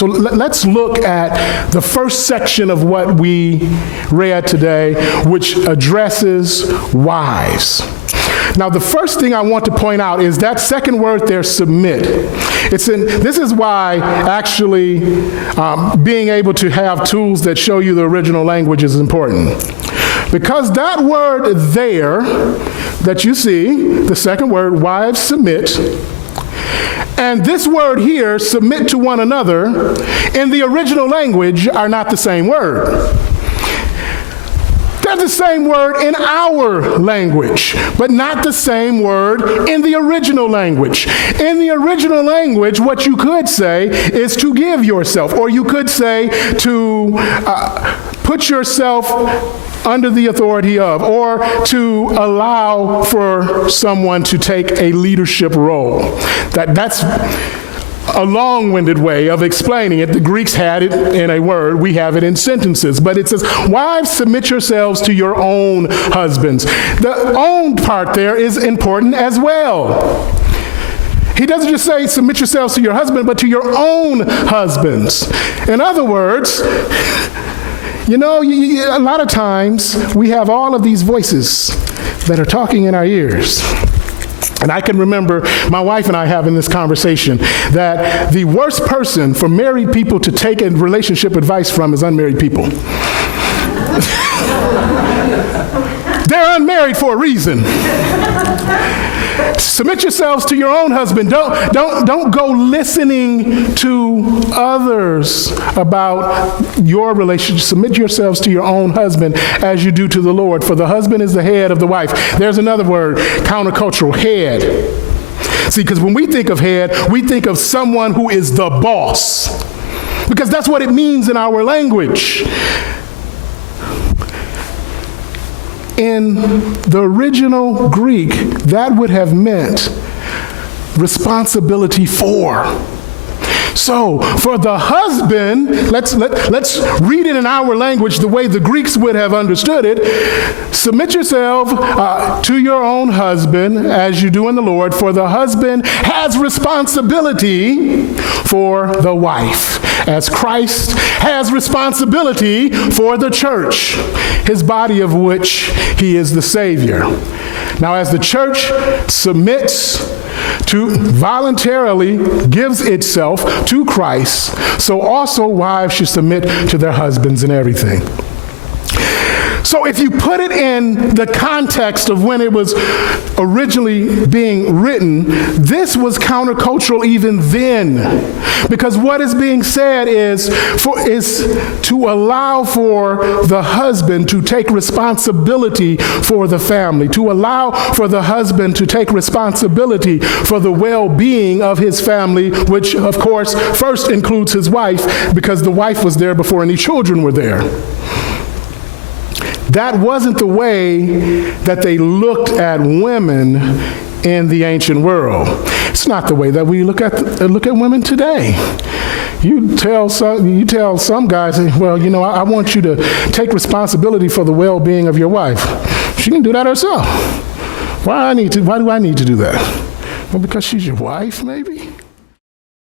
So let's look at the first section of what we read today, which addresses wives. Now, the first thing I want to point out is that second word there, submit. This is why actually being able to have tools that show you the original language is important. Because that word there that you see, the second word, wives submit, and this word here, submit to one another, in the original language are not the same word. They're the same word in our language, but not the same word in the original language. In the original language, what you could say is to give yourself, or you could say to put yourself under the authority of, or to allow for someone to take a leadership role. That's a long-winded way of explaining it. The Greeks had it in a word. We have it in sentences. But it says, wives, submit yourselves to your own husbands. The own part there is important as well. He doesn't just say submit yourselves to your husband, but to your own husbands. In other words, you know, a lot of times we have all of these voices that are talking in our ears. And I can remember my wife and I having this conversation that the worst person for married people to take a relationship advice from is unmarried people. They're unmarried for a reason. Submit yourselves to your own husband. Don't go listening to others about your relationship. Submit yourselves to your own husband as you do to the Lord, for the husband is the head of the wife. There's another word, countercultural, head. See, because when we think of head, we think of someone who is the boss, because that's what it means in our language. In the original Greek, that would have meant responsibility for. So, for the husband, let's read it in our language the way the Greeks would have understood it. Submit yourself to your own husband as you do in the Lord, for the husband has responsibility for the wife, as Christ has responsibility for the church, his body of which he is the Savior. Now, as the church submits to voluntarily gives itself to Christ, so also wives should submit to their husbands in everything. So if you put it in the context of when it was originally being written, this was countercultural even then. Because what is being said is to allow for the husband to take responsibility for the family, to allow for the husband to take responsibility for the well-being of his family, which of course first includes his wife, because the wife was there before any children were there. That wasn't the way that they looked at women in the ancient world. It's not the way that we look at women today. You tell some guys, well, you know, I want you to take responsibility for the well-being of your wife. She can do that herself. Why do I need to do that? Well, because she's your wife, maybe?